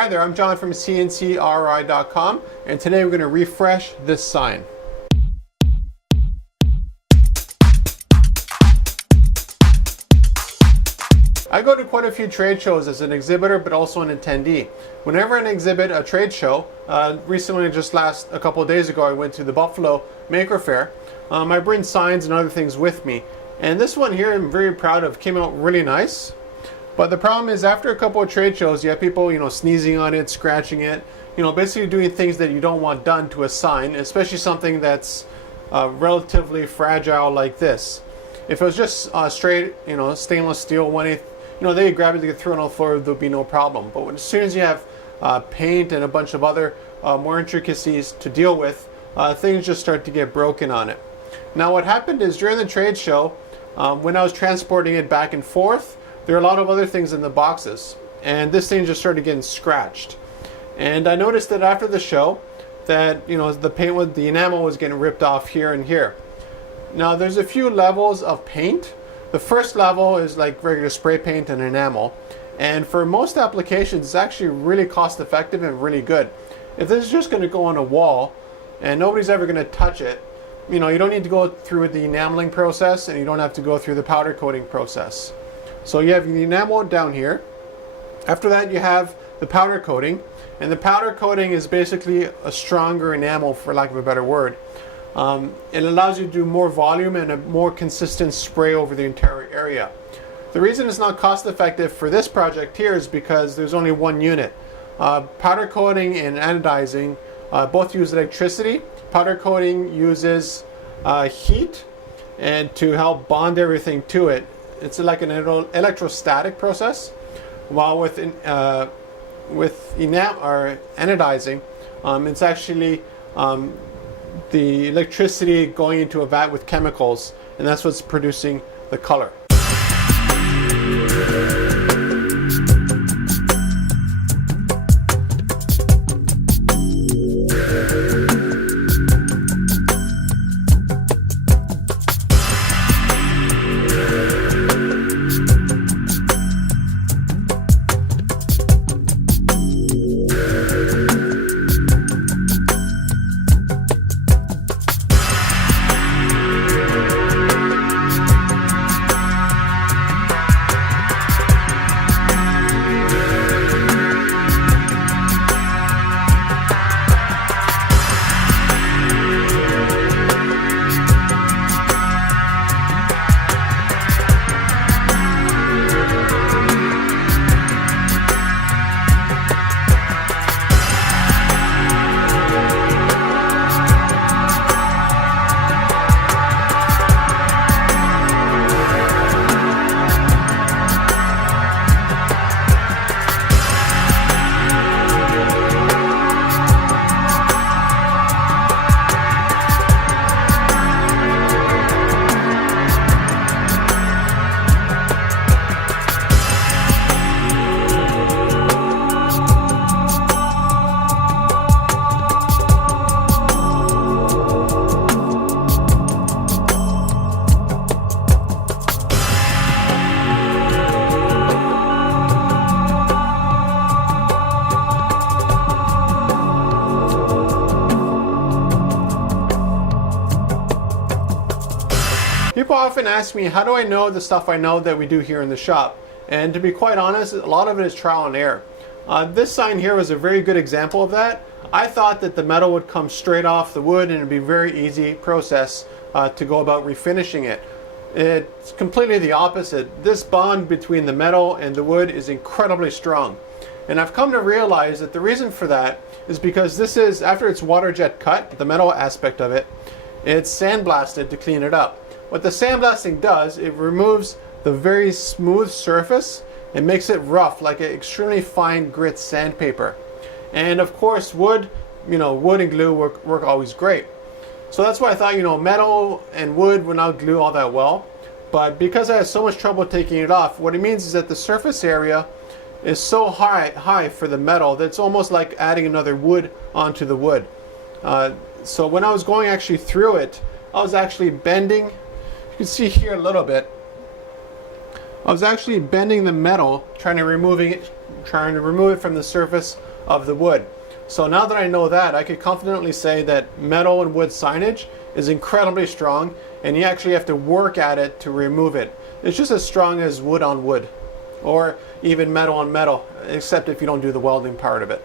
Hi there, I'm John from CNCKing.com, and today we're going to refresh this sign. I go to quite a few trade shows as an exhibitor, but also an attendee. Whenever I exhibit a trade show, recently just a couple of days ago, I went to the Buffalo Maker Faire. I bring signs and other things with me. And this one here I'm very proud of, came out really nice. But the problem is after a couple of trade shows, you have people, sneezing on it, scratching it, basically doing things that you don't want done to a sign, especially something that's relatively fragile like this. If it was just straight, stainless steel 1/8, they grab it, they get thrown on the floor, there'll be no problem. But as soon as you have paint and a bunch of other more intricacies to deal with, things just start to get broken on it. Now what happened is during the trade show, when I was transporting it back and forth, there are a lot of other things in the boxes, and this thing just started getting scratched. And I noticed that after the show that the enamel was getting ripped off here and here. Now there's a few levels of paint. The first level is like regular spray paint and enamel, and for most applications it's actually really cost effective and really good. If this is just going to go on a wall and nobody's ever going to touch it, you don't need to go through the enameling process, and you don't have to go through the powder coating process. So you have the enamel down here. After that you have the powder coating, and the powder coating is basically a stronger enamel, for lack of a better word. It allows you to do more volume and a more consistent spray over the entire area. The reason it's not cost effective for this project here is because there's only one unit. Powder coating and anodizing both use electricity. Powder coating uses heat and to help bond everything to it. It's like an electrostatic process, while with anodizing, it's actually the electricity going into a vat with chemicals, and that's what's producing the color. People often ask me, how do I know the stuff I know that we do here in the shop? And to be quite honest, a lot of it is trial and error. This sign here was a very good example of that. I thought that the metal would come straight off the wood and it would be a very easy process to go about refinishing it. It's completely the opposite. This bond between the metal and the wood is incredibly strong. And I've come to realize that the reason for that is because this is, after it's water jet cut, the metal aspect of it, it's sandblasted to clean it up. What the sandblasting does, it removes the very smooth surface and makes it rough, like an extremely fine grit sandpaper. And of course, wood and glue work always great. So that's why I thought, metal and wood would not glue all that well. But because I had so much trouble taking it off, what it means is that the surface area is so high for the metal that it's almost like adding another wood onto the wood. So when I was going actually through it, I was actually bending. You can see here a little bit. I was actually bending the metal, trying to remove trying to remove it from the surface of the wood. So now that I know that, I could confidently say that metal and wood signage is incredibly strong, and you actually have to work at it to remove it. It's just as strong as wood on wood, or even metal on metal, except if you don't do the welding part of it.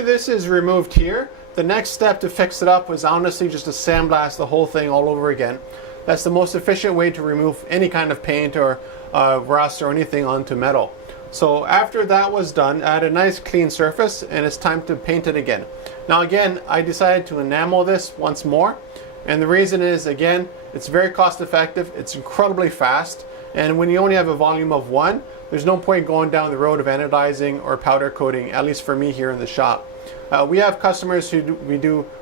This is removed here. The next step to fix it up was honestly just to sandblast the whole thing all over again. That's the most efficient way to remove any kind of paint or rust or anything onto metal. So after that was done, I had a nice clean surface and it's time to paint it again. Now again, I decided to enamel this once more, and the reason is, again, it's very cost effective, it's incredibly fast, and when you only have a volume of 1, there's no point going down the road of anodizing or powder coating, at least for me here in the shop. We have customers who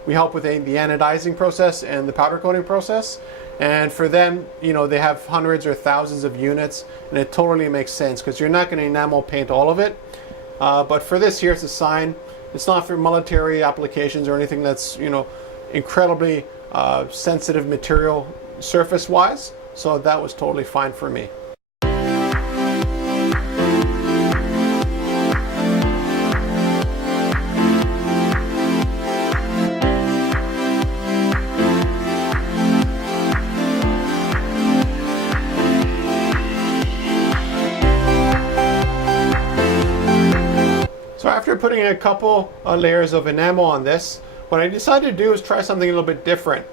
we help with the anodizing process and the powder coating process, and for them, you know, they have hundreds or thousands of units, and it totally makes sense because you're not going to enamel paint all of it. But for this here, it's a sign. It's not for military applications or anything that's, you know, incredibly sensitive material surface wise, so that was totally fine for me. So after putting a couple layers of enamel on this, what I decided to do is try something a little bit different.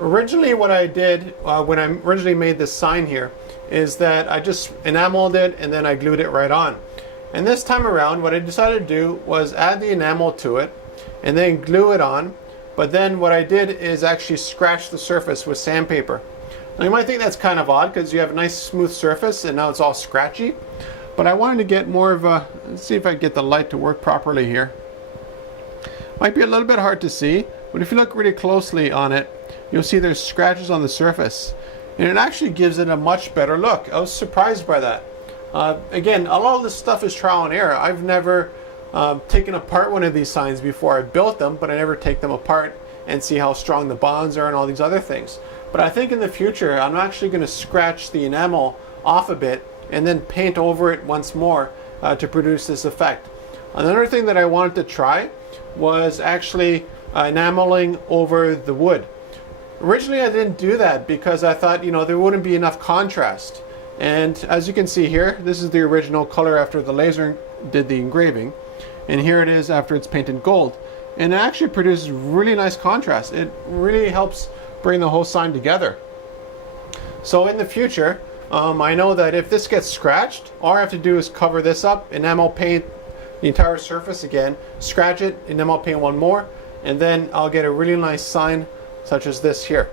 Originally what I did when I originally made this sign here is that I just enameled it and then I glued it right on. And this time around what I decided to do was add the enamel to it and then glue it on, but then what I did is actually scratch the surface with sandpaper. Now you might think that's kind of odd because you have a nice smooth surface and now it's all scratchy, but I wanted to get more of a, let's see if I can get the light to work properly here. Might be a little bit hard to see, but if you look really closely on it, you'll see there's scratches on the surface, and it actually gives it a much better look. I was surprised by that. Again, a lot of this stuff is trial and error. I've never taken apart one of these signs before. I built them, but I never take them apart and see how strong the bonds are and all these other things. But I think in the future, I'm actually going to scratch the enamel off a bit and then paint over it once more to produce this effect. Another thing that I wanted to try was actually enameling over the wood. Originally I didn't do that because I thought, there wouldn't be enough contrast. And as you can see here, this is the original color after the laser did the engraving. And here it is after it's painted gold. And it actually produces really nice contrast. It really helps bring the whole sign together. So in the future, I know that if this gets scratched, all I have to do is cover this up, enamel paint the entire surface again, scratch it, enamel paint one more, and then I'll get a really nice sign such as this here.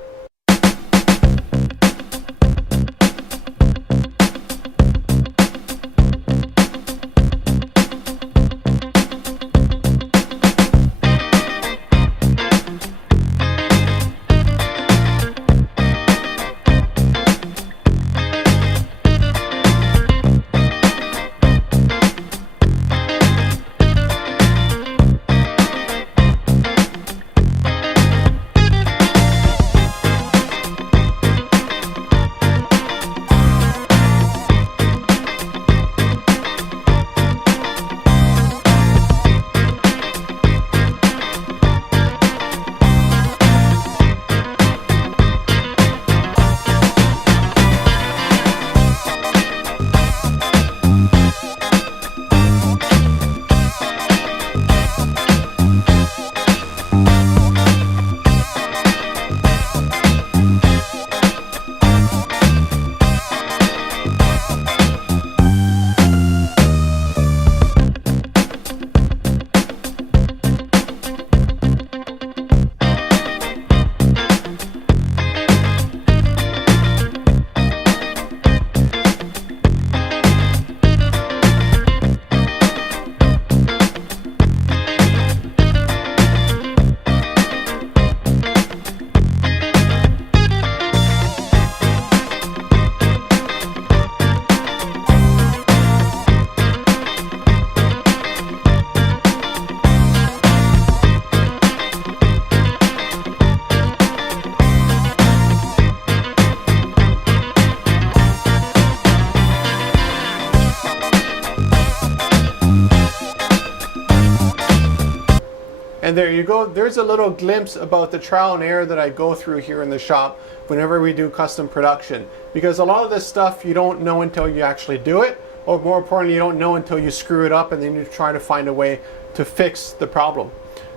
And there you go. There's a little glimpse about the trial and error that I go through here in the shop whenever we do custom production. Because a lot of this stuff you don't know until you actually do it, or more importantly, you don't know until you screw it up and then you try to find a way to fix the problem.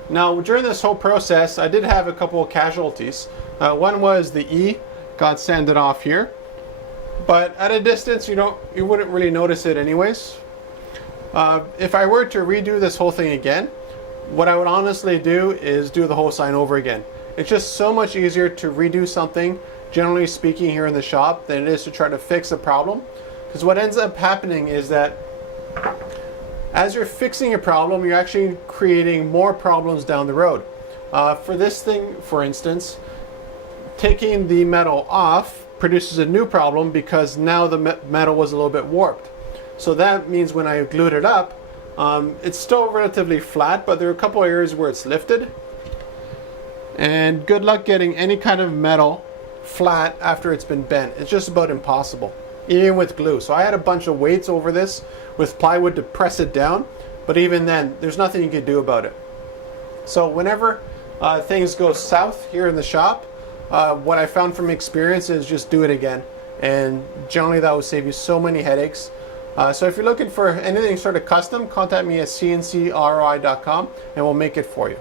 Now, during this whole process, I did have a couple of casualties. One was the E got sanded off here, but at a distance, you wouldn't really notice it anyways. If I were to redo this whole thing again, what I would honestly do is do the whole sign over again. It's just so much easier to redo something, generally speaking, here in the shop than it is to try to fix a problem. Because what ends up happening is that as you're fixing a problem, you're actually creating more problems down the road. For this thing, for instance, taking the metal off produces a new problem because now the metal was a little bit warped. So that means when I glued it up, it's still relatively flat, but there are a couple areas where it's lifted. And good luck getting any kind of metal flat after it's been bent. It's just about impossible, even with glue. So I had a bunch of weights over this with plywood to press it down, but even then, there's nothing you can do about it. So whenever things go south here in the shop, what I found from experience is just do it again. And generally that will save you so many headaches. So if you're looking for anything sort of custom, contact me at CNCKing.com and we'll make it for you.